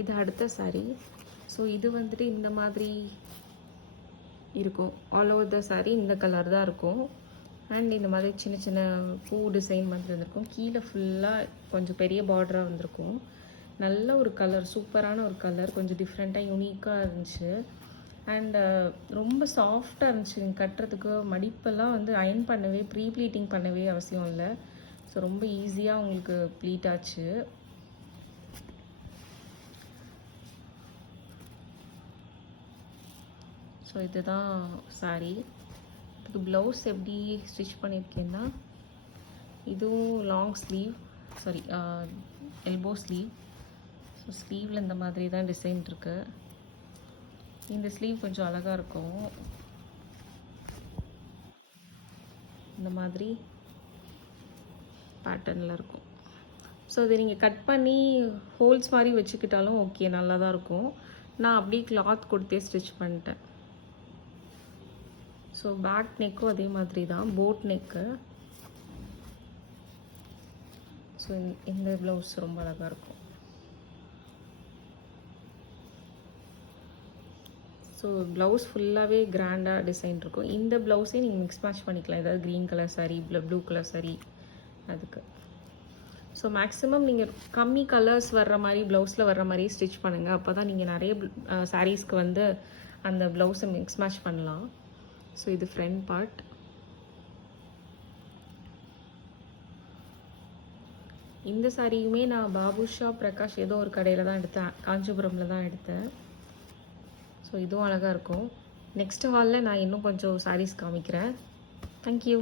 இது அடுத்த saree. So இது வந்துட்டு இந்த மாதிரி இருக்கும். ஆல் ஓவர் த saree இந்த கலர் தான் இருக்கும். அண்ட் இந்த மாதிரி சின்ன சின்ன பூ டிசைன் மாதிரி வந்திருக்கும். கீழே ஃபுல்லாக கொஞ்சம் பெரிய பார்டராக வந்திருக்கும். நல்ல ஒரு கலர், சூப்பரான ஒரு கலர், கொஞ்சம் டிஃப்ரெண்ட்டாக யூனிக்காக இருந்துச்சு. அண்ட் ரொம்ப சாஃப்டாக இருந்துச்சு. நீங்கள் கட்டுறதுக்கு மடிப்பெல்லாம் வந்து அயன் பண்ணவே, ப்ரீ ப்ளீட்டிங் பண்ணவே அவசியம் இல்லை. ஸோ ரொம்ப ஈஸியாக உங்களுக்கு ப்ளீட் ஆச்சு. ஸோ இதுதான் saree. இதுக்கு ப்ளவுஸ் எப்படி ஸ்டிச் பண்ணியிருக்கேன்னா, இதுவும் long sleeve, sorry elbow sleeve. So ஸ்லீவில் இந்த மாதிரி தான் டிசைன் இருக்குது. இந்த ஸ்லீவ் கொஞ்சம் அழகாக இருக்கும். இந்த மாதிரி பேட்டர்னில் இருக்கும். ஸோ இதை நீங்கள் கட் பண்ணி ஹோல்ஸ் மாதிரி வச்சுக்கிட்டாலும் ஓகே, நல்லா தான் இருக்கும். நான் அப்படியே கிளாத் கொடுத்தே ஸ்டிச் பண்ணிட்டேன். ஸோ பேக் நெக்கும் அதே மாதிரி தான், போட் நெக்கு. ஸோ இந்த ப்ளவுஸ் ரொம்ப அழகாக இருக்கும். ஸோ ப்ளவுஸ் ஃபுல்லாகவே கிராண்டாக டிசைன் இருக்கும். இந்த ப்ளவுஸே நீங்கள் மிக்ஸ் மேட்ச் பண்ணிக்கலாம். ஏதாவது green colour saree, blue colour saree அதுக்கு. ஸோ மேக்ஸிமம் நீங்கள் கம்மி கலர்ஸ் வர்ற மாதிரி, ப்ளவுஸில் வர்ற மாதிரி ஸ்டிச் பண்ணுங்கள். அப்போ தான் நீங்கள் நிறைய சாரீஸ்க்கு வந்து அந்த ப்ளவுஸை மிக்ஸ் மேட்ச் பண்ணலாம். ஸோ இது ஃப்ரண்ட் பார்ட். இந்த சாரியுமே நான் பாபுஷா பிரகாஷ் ஏதோ ஒரு கடையில் தான் எடுத்தேன், காஞ்சிபுரமில் தான் எடுத்தேன். ஸோ இதுவும் அழகாக இருக்கும். நெக்ஸ்ட் ஹாலில் நான் இன்னும் கொஞ்சம் சாரீஸ் காமிக்கிறேன். தேங்க்யூ.